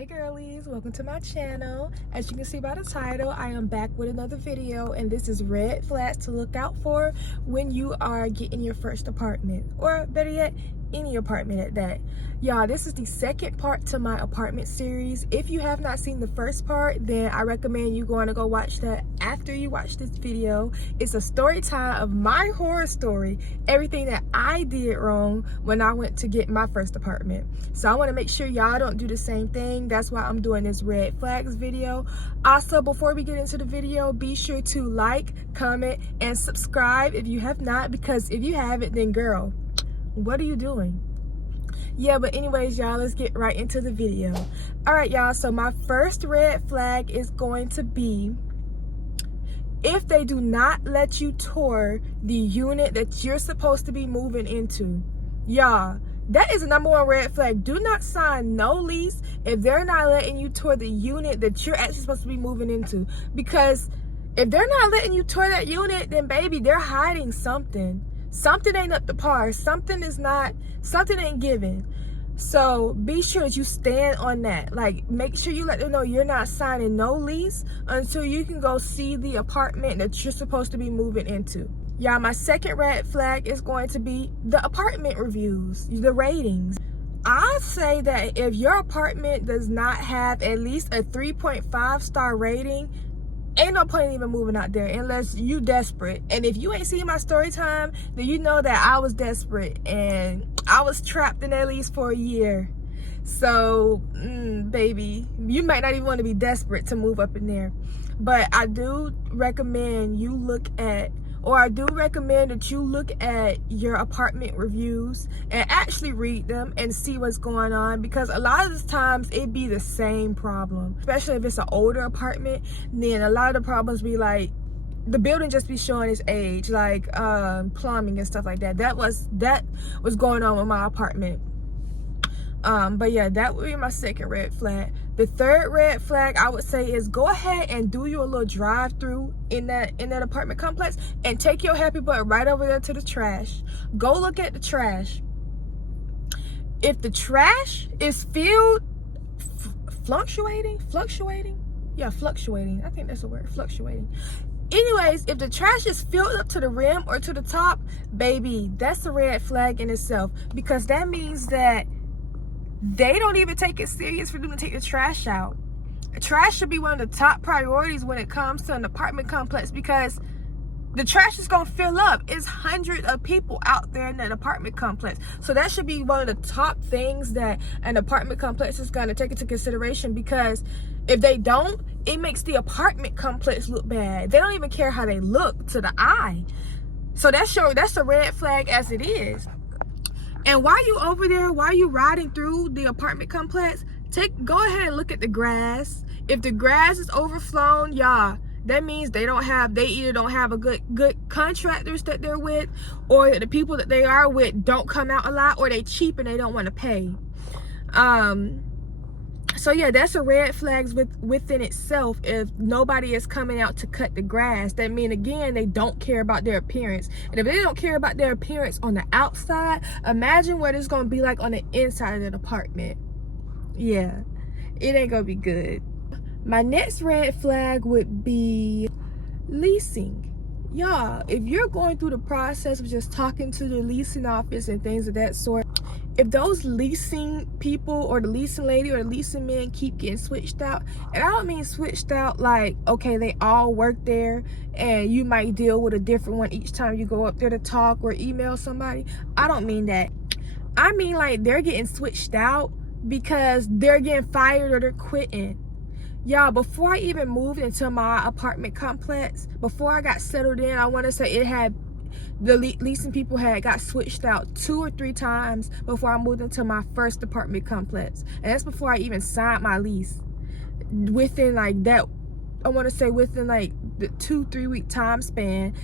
Hey girlies, welcome to my channel. As you can see by the title, I am back with another video, and this is red flags to look out for when you are getting your first apartment, or better yet, any apartment at that. Y'all, this is the second part to my apartment series. If you have not seen the first part, then I recommend you going to go watch that after you watch this video. It's a story time of my horror story, everything that I did wrong when I went to get my first apartment. So I want to make sure y'all don't do the same thing. That's why I'm doing this red flags video. Also, before we get into the video, be sure to like, comment, and subscribe if you have not, because if you haven't, then girl, what are you doing? Yeah, but anyways, y'all, let's get right into the video. All right, y'all, so my first red flag is going to be if they do not let you tour the unit that you're supposed to be moving into. Y'all, that is the #1 red flag. Do not sign no lease if they're not letting you tour the unit that you're actually supposed to be moving into. Because if they're not letting you tour that unit, then baby, they're hiding something. Something ain't up to par. Something ain't given. So be sure that you stand on that. Like, make sure you let them know you're not signing no lease until you can go see the apartment that you're supposed to be moving into. Y'all, my second red flag is going to be the apartment reviews, the ratings. I say that if your apartment does not have at least a 3.5 star rating, ain't no point in even moving out there unless you desperate. And if you ain't seen my story time, then you know that I was desperate and I was trapped in that lease for a year. So baby, you might not even want to be desperate to move up in there. But I do recommend you recommend that you look at your apartment reviews and actually read them and see what's going on, because a lot of the times it be the same problem. Especially if it's an older apartment, then a lot of the problems be like the building just be showing its age, like plumbing and stuff like that. That was going on with my apartment. But yeah, that would be my second red flag. The third red flag I would say is go ahead and do your little drive through in that apartment complex and take your happy butt right over there to the trash. Go look at the trash. If the trash is filled, fluctuating, I think that's the word, fluctuating. Anyways, if the trash is filled up to the rim or to the top, baby, that's a red flag in itself, because that means that they don't even take it serious for them to take the trash out. Trash should be one of the top priorities when it comes to an apartment complex, because the trash is going to fill up. It's hundreds of people out there in that apartment complex. So that should be one of the top things that an apartment complex is going to take into consideration, because if they don't, it makes the apartment complex look bad. They don't even care how they look to the eye. So that's a red flag as it is. And while you over there, while you riding through the apartment complex, go ahead and look at the grass. If the grass is overflown, y'all, that means they either don't have a good contractors that they're with, or the people that they are with don't come out a lot, or they cheap and they don't want to pay. So yeah, that's a red flag within itself. If nobody is coming out to cut the grass, that means, again, they don't care about their appearance. And if they don't care about their appearance on the outside, imagine what it's going to be like on the inside of the apartment. Yeah, it ain't going to be good. My next red flag would be leasing. Y'all, if you're going through the process of just talking to the leasing office and things of that sort, if those leasing people or the leasing lady or the leasing man keep getting switched out, and I don't mean switched out like, okay, they all work there and you might deal with a different one each time you go up there to talk or email somebody. I don't mean that. I mean like they're getting switched out because they're getting fired or they're quitting. Y'all, before I even moved into my apartment complex, before I got settled in, I want to say the leasing people had got switched out 2 or 3 times before I moved into my first apartment complex. And that's before I even signed my lease. Within like that, I want to say within like the 2-3 week time span,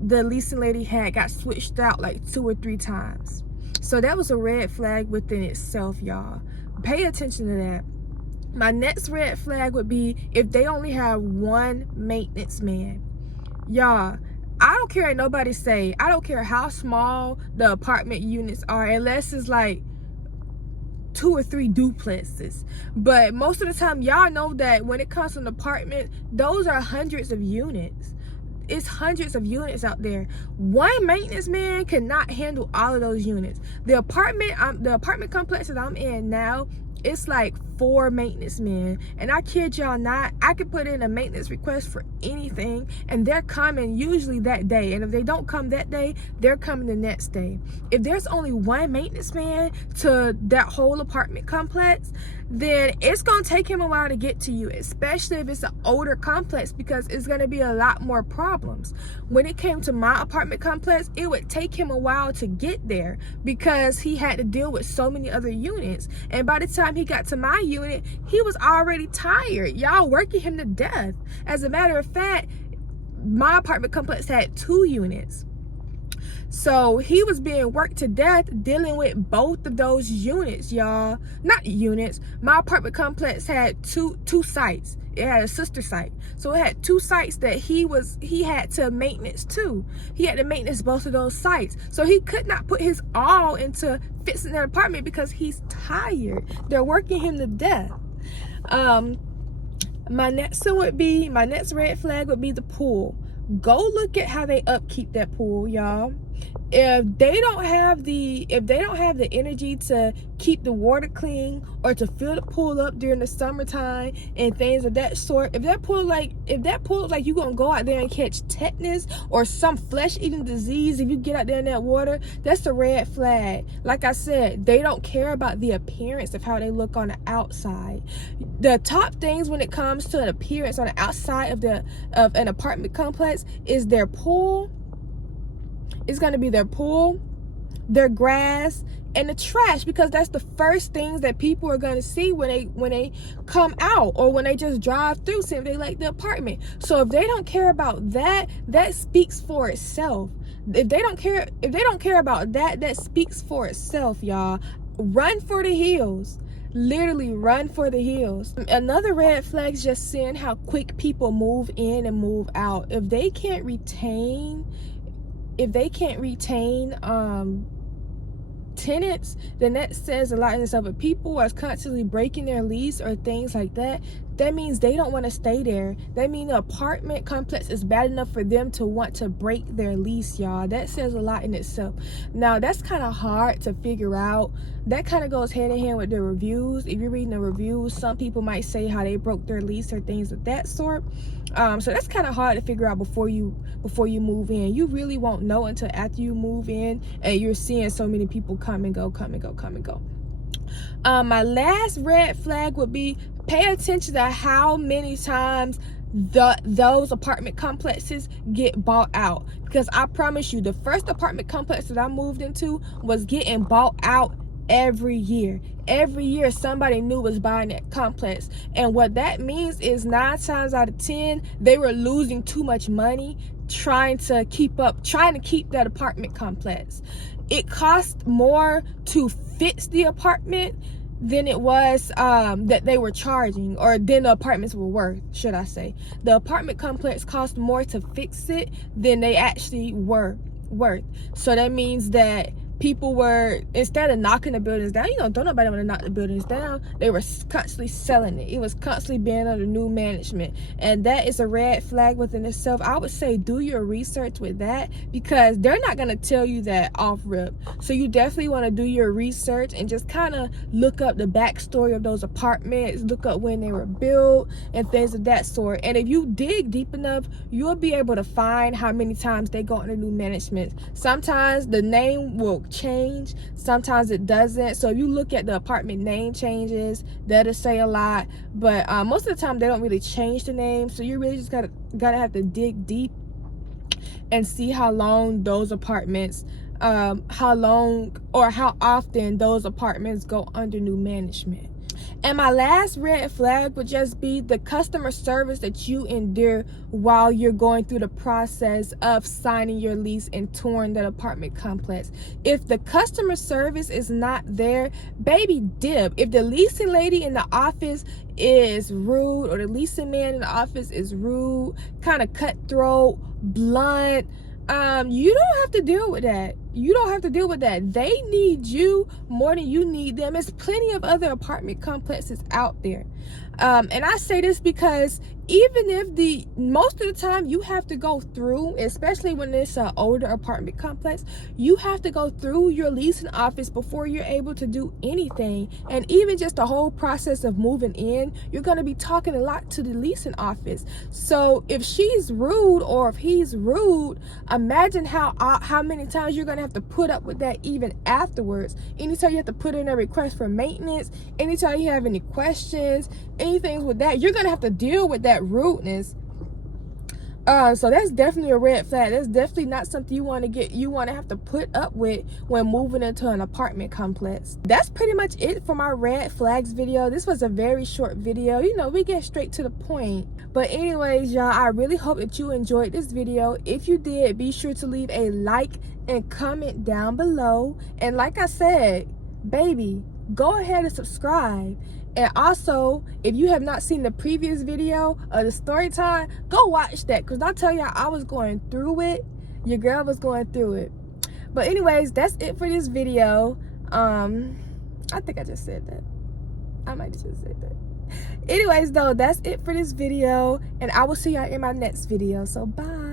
the leasing lady had got switched out like 2 or 3 times. So that was a red flag within itself, y'all. Pay attention to that. My next red flag would be if they only have one maintenance man. Y'all, I don't care what nobody say. I don't care how small the apartment units are, unless it's like 2 or 3 duplexes. But most of the time, y'all know that when it comes to an apartment, those are hundreds of units. It's hundreds of units out there. One maintenance man cannot handle all of those units. The apartment complex that I'm in now, it's like 4 maintenance men, and I kid y'all not, I could put in a maintenance request for anything and they're coming usually that day, and if they don't come that day, they're coming the next day. If there's only one maintenance man to that whole apartment complex, then it's gonna take him a while to get to you, especially if it's an older complex, because it's gonna be a lot more problems. When it came to my apartment complex, it would take him a while to get there because he had to deal with so many other units, and by the time he got to my unit, he was already tired. Y'all working him to death. As a matter of fact, my apartment complex had 2 units. So he was being worked to death dealing with both of those units, y'all. Not units. My apartment complex had two sites. It had a sister site. So it had 2 sites that he had to maintenance too. He had to maintenance both of those sites. So he could not put his all into fixing that apartment because he's tired. They're working him to death. My next red flag would be the pool. Go look at how they upkeep that pool, y'all. If they don't have the energy to keep the water clean or to fill the pool up during the summertime and things of that sort, if that pool like you're gonna go out there and catch tetanus or some flesh-eating disease if you get out there in that water, that's a red flag. Like I said, they don't care about the appearance of how they look on the outside. The top things when it comes to an appearance on the outside of an apartment complex is their pool. It's going to be their pool, their grass, and the trash, because that's the first things that people are going to see when they come out or when they just drive through, see if they like the apartment. So if they don't care about that, that speaks for itself. If they don't care about that, that speaks for itself, y'all. Run for the hills. Literally run for the hills. Another red flag is just seeing how quick people move in and move out. If they can't retain tenants, then that says a lot in itself. If people are constantly breaking their lease or things like that, that means they don't want to stay there. That means the apartment complex is bad enough for them to want to break their lease, y'all. That says a lot in itself. Now, that's kind of hard to figure out. That kind of goes hand in hand with the reviews. If you're reading the reviews, some people might say how they broke their lease or things of that sort. So that's kind of hard to figure out before you move in. You really won't know until after you move in and you're seeing so many people come and go. My last red flag would be pay attention to how many times those apartment complexes get bought out, because I promise you, the first apartment complex that I moved into was getting bought out every year. Every year somebody new was buying that complex, and what that means is 9 times out of 10 they were losing too much money trying to keep that apartment complex. It cost more to fix the apartment than it was that they were charging, or than the apartments were worth, should I say. The apartment complex cost more to fix it than they actually were worth. So that means that people were, instead of knocking the buildings down, don't nobody want to knock the buildings down, they were constantly selling it. It was constantly being under new management, and that is a red flag within itself. I would say do your research with that, because they're not going to tell you that off rip. So you definitely want to do your research and just kind of look up the backstory of those apartments, look up when they were built and things of that sort. And if you dig deep enough, you'll be able to find how many times they go under new management. Sometimes the name will change, sometimes it doesn't. So if you look at the apartment name changes, that'll say a lot. But most of the time they don't really change the name, so you really just gotta have to dig deep and see how long those apartments how long or how often those apartments go under new management. And my last red flag would just be the customer service that you endure while you're going through the process of signing your lease and touring that apartment complex. If the customer service is not there, baby dip. If the leasing lady in the office is rude, or the leasing man in the office is rude, kind of cutthroat, blunt, you don't have to deal with that. You don't have to deal with that. They need you more than you need them. There's plenty of other apartment complexes out there. And I say this because even if most of the time you have to go through, especially when it's an older apartment complex, you have to go through your leasing office before you're able to do anything. And even just the whole process of moving in, you're going to be talking a lot to the leasing office. So if she's rude or if he's rude, imagine how many times you're going to have to put up with that even afterwards. Anytime you have to put in a request for maintenance, anytime you have any questions, anything with that, you're gonna have to deal with that rudeness. So that's definitely a red flag. That's definitely not something you want to have to put up with when moving into an apartment complex. That's pretty much it for my red flags video. This was a very short video. You know, we get straight to the point. But anyways, y'all, I really hope that you enjoyed this video. If you did, be sure to leave a like and comment down below. And like I said, baby, go ahead and subscribe. And also, if you have not seen the previous video of the story time, go watch that. Because I'll tell y'all, I was going through it. Your girl was going through it. But anyways, that's it for this video. I think I just said that. I might have just said that. Anyways, though, that's it for this video. And I will see y'all in my next video. So, bye.